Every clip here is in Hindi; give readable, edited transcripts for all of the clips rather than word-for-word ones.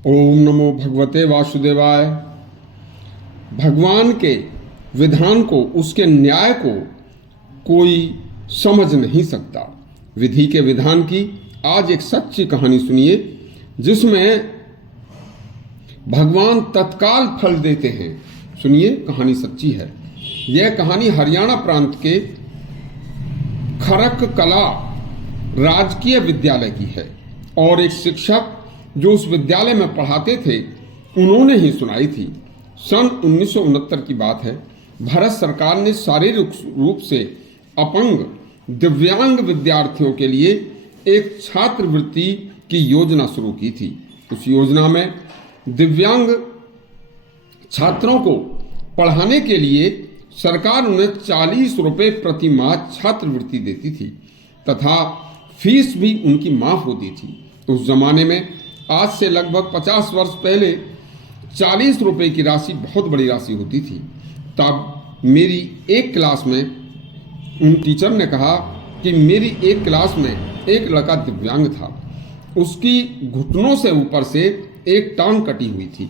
ओम नमो भगवते वासुदेवाय। भगवान के विधान को, उसके न्याय को कोई समझ नहीं सकता। विधि के विधान की आज एक सच्ची कहानी सुनिए, जिसमें भगवान तत्काल फल देते हैं। सुनिए, कहानी सच्ची है। यह कहानी हरियाणा प्रांत के खरक कला राजकीय विद्यालय की है और एक शिक्षक जो उस विद्यालय में पढ़ाते थे उन्होंने ही सुनाई थी। सन 1969 की बात है। भारत सरकार ने शारीरिक रूप से अपंग दिव्यांग विद्यार्थियों के लिए एक छात्रवृत्ति की योजना शुरू की थी। उस योजना में दिव्यांग छात्रों को पढ़ाने के लिए सरकार उन्हें 40 रुपये प्रति माह छात्रवृत्ति देती थी तथा फीस भी उनकी माफ होती थी। उस जमाने में, आज से लगभग 50 वर्ष पहले, 40 रुपये की राशि बहुत बड़ी राशि होती थी। तब मेरी एक क्लास में उन टीचर ने कहा कि मेरी एक क्लास में एक लड़का दिव्यांग था। उसकी घुटनों से ऊपर से एक टांग कटी हुई थी,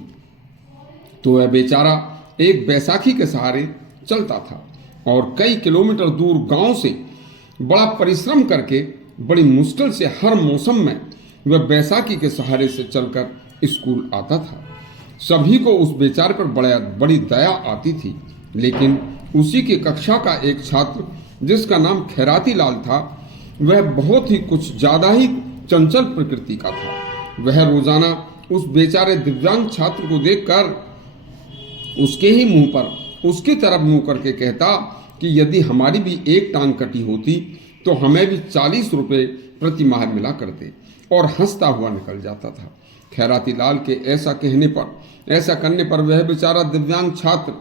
तो वह बेचारा एक बैसाखी के सहारे चलता था और कई किलोमीटर दूर गांव से बड़ा परिश्रम करके बड़ी मुश्किल से हर मौसम में वह बैसाखी के सहारे से चलकर स्कूल आता था। सभी को उस बेचारे पर बड़ी दया आती थी, लेकिन उसी की कक्षा का एक छात्र जिसका नाम खैराती लाल था, वह बहुत ही कुछ ज्यादा ही चंचल प्रकृति का था। वह रोजाना उस बेचारे दिव्यांग छात्र को देखकर उसके ही मुंह पर उसकी तरफ मुंह करके कहता कि यदि हमारी भी एक टांग कटी होती तो हमें भी 40 रुपये प्रति माह मिला करते, और हंसता हुआ निकल जाता था। खैराती लाल के ऐसा करने पर वह बेचारा दिव्यांग छात्र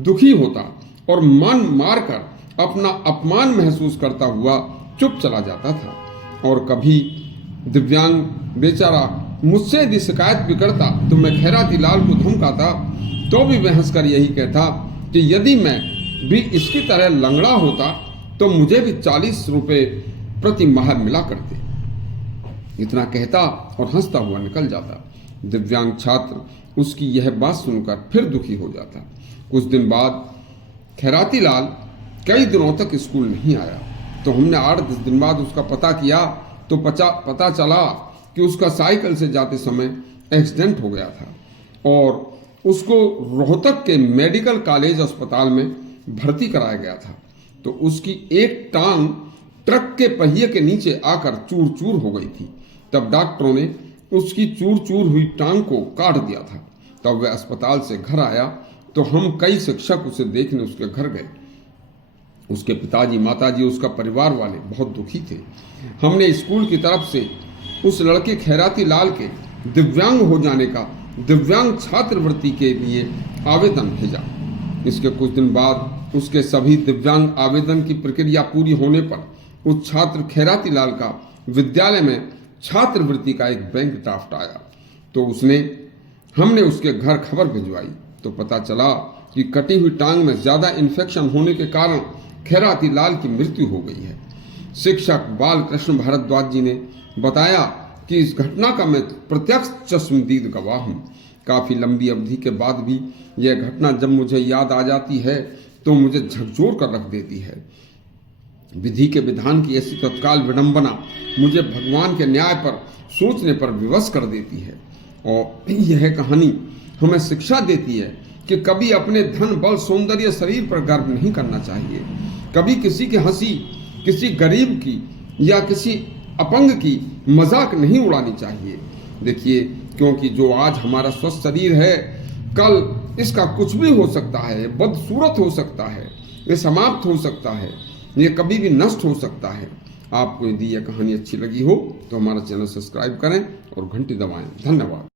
दुखी होता और मन मारकर अपना अपमान महसूस करता हुआ चुप चला जाता था। और कभी दिव्यांग बेचारा मुझसे यदि शिकायत भी करता तो मैं खैराती लाल को धमकाता, तो भी वह हंसकर यही कहता कि यदि मैं भी इसकी तरह लंगड़ा होता तो मुझे भी 40 रुपये प्रति माह मिला करते। इतना कहता और हंसता हुआ निकल जाता। दिव्यांग छात्र उसकी यह बात सुनकर फिर दुखी हो जाता। कुछ दिन बाद खैराती लाल कई दिनों तक स्कूल नहीं आया, तो हमने 8-10 दिन बाद उसका पता किया तो पता चला कि उसका साइकिल से जाते समय एक्सीडेंट हो गया था और उसको रोहतक के मेडिकल कॉलेज अस्पताल में भर्ती कराया गया था। तो उसकी एक टांग ट्रक के पहिए के नीचे आकर चूर चूर हो गई थी। तब डॉक्टरों ने उसकी चूर चूर हुई टांग को काट दिया था। तब वह अस्पताल से घर आया तो हम कई शिक्षक उसे देखने उसके घर गए। उसके पिताजी, माताजी, उसका परिवार वाले बहुत दुखी थे। हमने स्कूल की तरफ से उस लड़के खैराती लाल के दिव्यांग हो जाने का दिव्यांग छात्रवृत्ति के लिए आवेदन भेजा। इसके कुछ दिन बाद उसके सभी दिव्यांग आवेदन की प्रक्रिया पूरी होने पर उस छात्र खैराती लाल का विद्यालय में छात्रवृत्ति का एक बैंक ड्राफ्ट आया। तो हमने उसके घर खबर भिजवाई तो पता चला कि कटी हुई टांग में ज्यादा इन्फेक्शन होने के कारण खैराती लाल की मृत्यु हो गई है। शिक्षक बालकृष्ण भारद्वाज जी ने बताया कि इस घटना का मैं प्रत्यक्ष चश्मदीद गवाह हूँ। काफी लंबी अवधि के बाद भी यह घटना जब मुझे याद आ जाती है तो मुझे झकझोर कर रख देती है। विधि के विधान की ऐसी तत्काल विडंबना मुझे भगवान के न्याय पर सोचने पर विवश कर देती है। और यह कहानी हमें शिक्षा देती है कि कभी अपने धन, बल, सौंदर्य, शरीर पर गर्व नहीं करना चाहिए। कभी किसी की हंसी, किसी गरीब की या किसी अपंग की मजाक नहीं उड़ानी चाहिए। देखिए, क्योंकि जो आज हमारा स्वस्थ शरीर है, कल इसका कुछ भी हो सकता है, बदसूरत हो सकता है, ये समाप्त हो सकता है, ये कभी भी नष्ट हो सकता है। आपको यदि यह कहानी अच्छी लगी हो तो हमारा चैनल सब्सक्राइब करें और घंटी दबाएं। धन्यवाद।